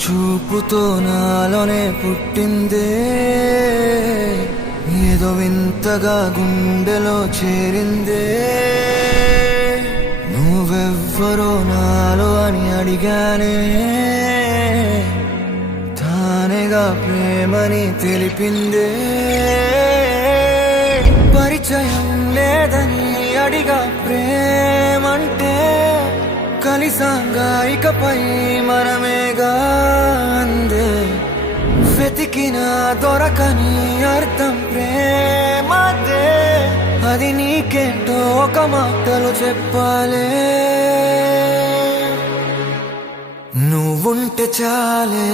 చూపుతో నాలోనే పుట్టిందే, ఏదో వింతగా గుండెలో చేరిందే. నువ్వెవ్వరో నాలో అని అడిగానే, తానేగా ప్రేమని తెలిపిందే. పరిచయం లేదని అడిగా ప్రేమంటే, కలిసాంగా ఇకపై మనమేగా అందే. వెతికిన దొరకని అర్థం ప్రేమదే, అది నీకేంటో ఒక మాటలో చెప్పాలే. నువ్వుంటే చాలే,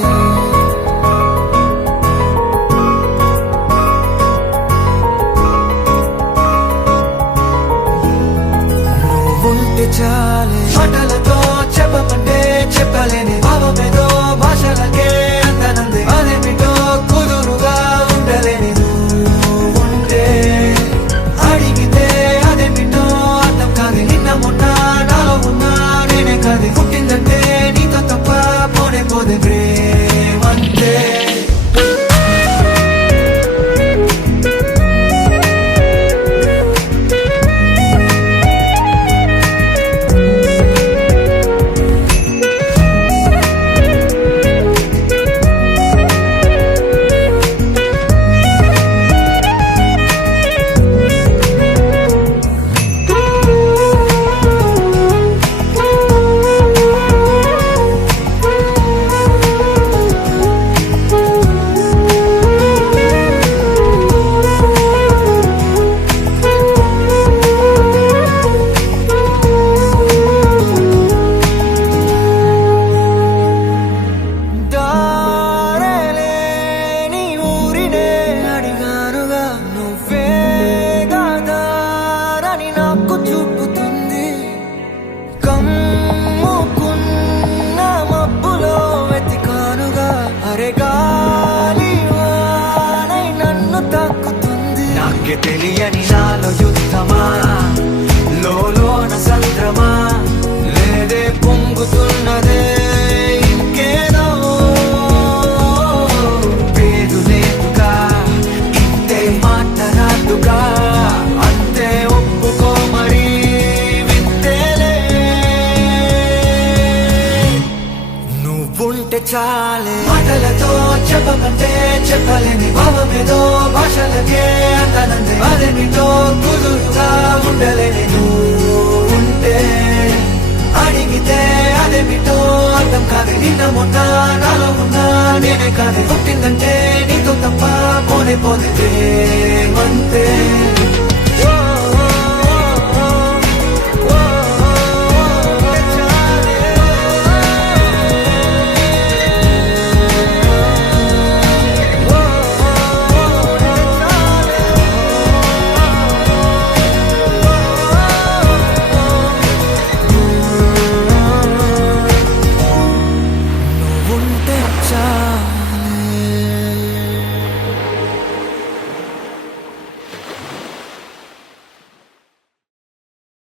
నువ్వుంటే చాలే. మాటలతో చెప్పమంటే చెప్పలేని భావమేదో భాషలకే అందనందే. అదేమిటో కుదురుగా ఉండలేని నువ్వుంటే, అడిగితే అదేమిటో అర్థం కాదు. నిన్న మొన్న నాలో ఉన్నా నేనే కాదు. పుట్టిందంటే నీతో తప్ప పోనే పోదే ప్రేమంతే. తెలియని నాలో యుద్ధమా, లోన సంద్రమా, లేదే పొంగుతున్నదే ఇంకేదో. పేరు లేదుగా ఇంతే మాటరాదుగా, అంతే ఒప్పుకో మరి వింతేలే. నువ్వుంటే చాలే. మాటలతో చెప్పమంటే చెప్పలేని భావమేదో భాషలకే అందనందే. అదేమిటో కుదురుగా ఉండలేని నువ్వుంటే, అడిగితే అదేమిటో అర్థం కాదు. నిన్న మొన్న నాలో ఉన్నా నేనే కాదు. పుట్టిందంటే నీతో తప్ప పోనే పోదే ప్రేమంతే. చాలే.